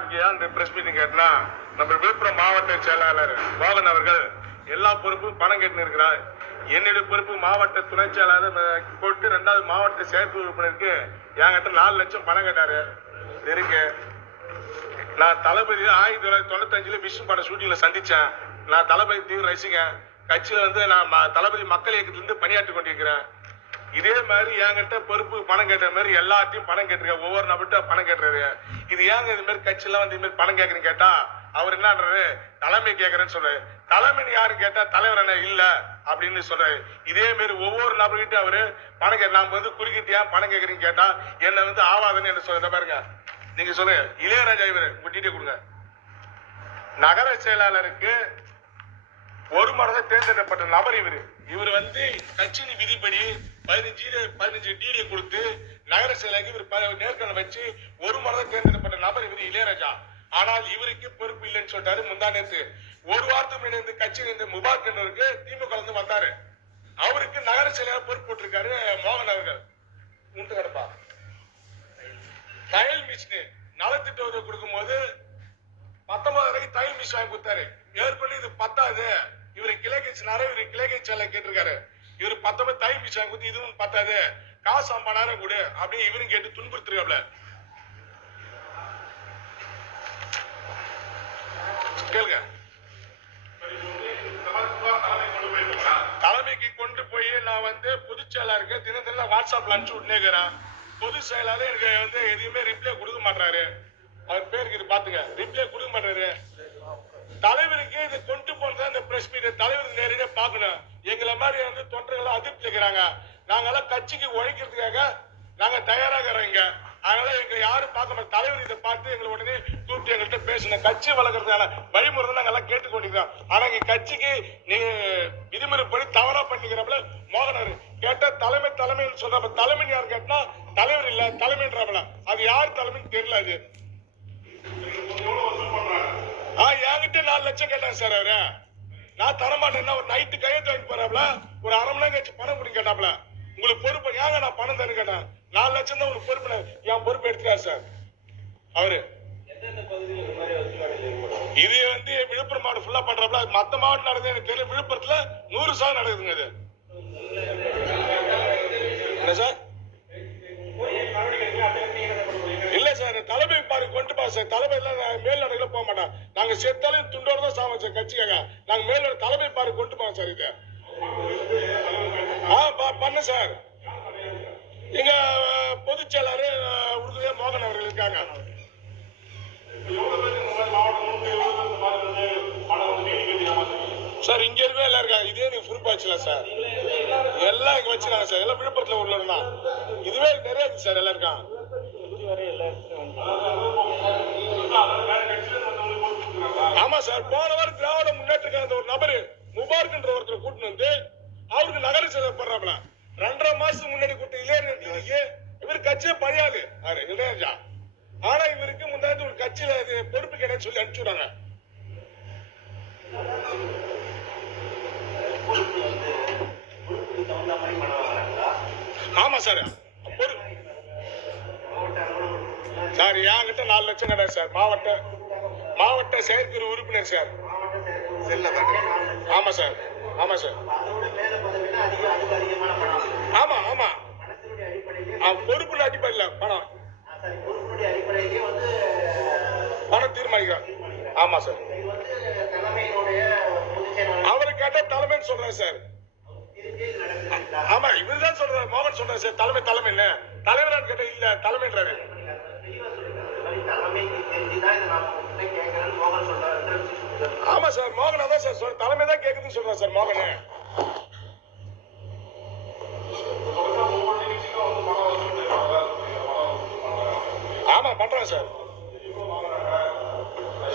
இங்க இந்த press meeting கேட்டா நம்ம விழுப்புரம் மாவட்ட செயலாளர் மோகன் அவர்கள் எல்லா பொறுப்பும் பணம் கேட்டு இருக்கிறார். என்னுடைய பொறுப்பு மாவட்ட துணை செயலாளர் போட்டு 2வது மாவட்ட செயற்குழு உறுப்பினருக்கு என்கிட்ட 4 லட்சம் பணம் கேட்டாரு. இருக்கு நான் தளபதி 1995 விஷ்ணு பட ஷூட்டிங்ல சந்திச்சேன். நான் தளபதி தீவிர ரசிகன். கட்சியில நான் தளபதி மக்கள் இயக்கத்திலிருந்து பணியாற்றி கொண்டிருக்கிறேன். இதே மாதிரி என்கிட்ட பொறுப்பு பணம் கேட்ட மாதிரி எல்லாத்தையும் பணம் கேட்டிருக்க ஒவ்வொரு நபர்கிட்ட பணம் கேட்டுறாரு. இது ஏங்க இது மாதிரி கட்சியெல்லாம் இது மாதிரி பணம் கேட்கறேன்னு கேட்டா அவர் என்னன்றாரு, தலைமை கேட்கறேன்னு சொல்றாரு. தலைமைன்னு யாரு கேட்டா தலைவர் என்ன இல்ல அப்படின்னு சொல்றாரு. இதே மாதிரி ஒவ்வொரு நபர்கிட்ட அவரு பணம் கேட்க நாம குறுக்கிட்டு ஏன் பணம் கேட்கறீங்க கேட்டா என்ன ஆவாதுன்னு என்ன சொல்ற பாருங்க. நீங்க சொல்லுங்க, இளையராஜா இவரு கூட்டிட்டு கொடுங்க. நகர செயலாளருக்கு ஒரு முறை தேர்ந்தெடுக்கப்பட்ட நபர் இவர் கட்சியின் விதிப்படி 15 டிடியை கொடுத்து நகர செயலாளருக்கு இவர் நேர்காணல் வச்சு ஒரு முறை தேர்ந்தெடுக்கப்பட்ட நபர் இளையராஜா. ஆனால் இவருக்கு பொறுப்பு இல்லைன்னு சொல்லிட்டாரு. முந்தா நேற்று ஒரு வாரத்துக்கு முன்னாடி கட்சியில் முபாரக் என்பவருக்கு திமுக வந்தாரு. அவருக்கு நகர செயலாளர் பொறுப்பு போட்டிருக்காரு மோகன் அவர்கள். முட்டு கிடப்பா தையல் மிஷின் நலத்திட்ட உதவி கொடுக்கும் போது 19 தையல் மிஷின் வாங்கி கொடுத்தாரு. ஏற்கனவே இது 10வது. இவரு கிளை கட்சினாரு, இவரு கிளை கட்சியாளர் கேட்டிருக்காரு. இவரு 19 தையல் மிஷின் வாங்கி கொடுத்து இதுவும் 10வது காசு 50,000 கொடு அப்படின்னு இவரும் கேட்டு துன்புறுத்திருக்காப்ல. கேளுங்க. தலைமைக்கு கொண்டு போய் நான் பொதுச் செயலாளருக்கு தினத்தின வாட்ஸ்அப்ல அனுப்பிச்சு விட்டுனேக்கிறேன். பொதுச் செயலாளர் எனக்கு எதுவுமே ரிப்ளை கொடுக்க மாட்டாரு. அவர் பேருக்கு இது பாத்துங்க, ரிப்ளை கொடுக்க மாட்டாரு. தலைவருக்கு இது கொண்டு போனதான் இந்த பிரஸ் மீட் தலைவர் நேரடியா பாக்கணும். எங்களை மாதிரி தொண்டர்கள் அதிருப்தி இருக்கிறாங்க. நாங்கெல்லாம் கட்சிக்கு உழைக்கிறதுக்காக நாங்க தயாராக இங்க. அதனால எங்களை யாரும் பார்க்க மாட்டோம். தலைவர் இதை பார்த்து எங்களை உடனே கூப்பிட்டு எங்கள்கிட்ட பேசணும். கட்சி வளர்க்கறதுக்கான வழிமுறை நாங்க எல்லாம் கேட்டுக்கொண்டிருக்கோம். ஆனா இங்க கட்சிக்கு நீங்க விதிமுறைப்படி தவறா பண்ணிக்கிறப்பல மோகனர் கேட்டா தலைமைன்னு சொல்றப்ப தலைமைன்னு யாரு கேட்டா தலைவர் இல்ல தலைமைன்றாப்ல. அது யார் தலைமைன்னு தெரியல. அது என்கிட்ட 4 லட்சம் கேட்டாங்க சார். அவரு நான் தரமாட்டேன்னா ஒரு நைட்டு கையெழுத்து வாங்கி போறாப்ல. ஒரு அரை மணி நேரம் கழிச்சு பணம் கொடுங்க கேட்டாப்ல. உங்களுக்கு பொறுப்பு ஏங்க நான் பணம் தரேன்னு கேட்டேன். 4 லட்சம் தான் உங்களுக்கு பொறுப்பு. என் பொறுப்பு எடுத்துக்காரு சார் அவரு. இது விழுப்புரம் மாவட்டம் ஃபுல்லா பண்றாப்ல. மத்த மாவட்டம் நடக்குது எனக்கு தெரியல. விழுப்புரத்துல 100% நடக்குதுங்க. அது என்ன சார்? இல்ல சார், தலைமை பாரு கொண்டு பா சார். தலைமை மேல் நடக்கல போக மாட்டோம். நாங்க செத்தாலும் துண்டோட தான் சாவோம் சார் கட்சிக்காக. நாங்க மேல் தலைமை பாரு கொண்டு போவோம் சார். இது பண்ண சார். எங்க பொதுச் செயலாளர் உறுதியா மோகன் அவர்கள் இருக்காங்க சார். இங்க இருக்கவே எல்லாம் இருக்காங்க. இதே நீங்க பொறுப்பாச்சுல சார். எல்லாம் இங்க வச்சுருக்காங்க சார். எல்லாம் விழுப்புரத்துல உள்ளதான். இதுவே நிறைய இருக்கு சார். எல்லாம் இருக்காங்க. ஆமா சார். போன வாரம் திராவிட முன்னேற்ற கழக ஒரு நபரு முபாரக் ஒருத்தர் கூட்டு அவருக்கு நகர செயலர் பண்றாப்ல. 2.5 மாசத்துக்கு முன்னாடி கூட்டு இளையராஜா இவர் கட்சியை பணியாது இளையராஜா. ஆனா இவருக்கு முன்னாடி ஒரு கட்சியில பொறுப்பு கிடையாது சொல்லி அனுப்பிச்சுடுறாங்க. ஆமா சார். சார் என்கிட்ட 4 லட்சம் கிடையாது சார். மாவட்ட செயற்குழு உறுப்பினர் சார். ஆமா சார். ஆமா சார். ஆமா ஆமா. பொறுப்புல அடிப்படையில பணம் தீர்மானிக்கிறோம். ஆமா சார். அவரு கேட்டா தலைமைன்னு சொல்றாரு சார். ஆமா இவர் தான் சொல்றாரு. மோகன் சொல்றாரு சார் தலைமை இல்ல தலைவரான்னு கேட்டா இல்ல தலைமைன்றாரு. ஆமா சார். மோகன் அதான் சார் தலைமை தான் கேக்குதுன்னு சொல்றாரு சார் மோகன். ஆமா பண்றாங்க சார்.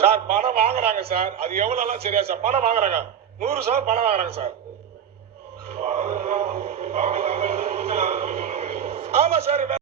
சார் பணம் வாங்குறாங்க சார். அது எவ்வளவு சரியா சார் பணம் வாங்குறாங்க. 100% பணம் வாங்குறாங்க சார். ஆமா சார்.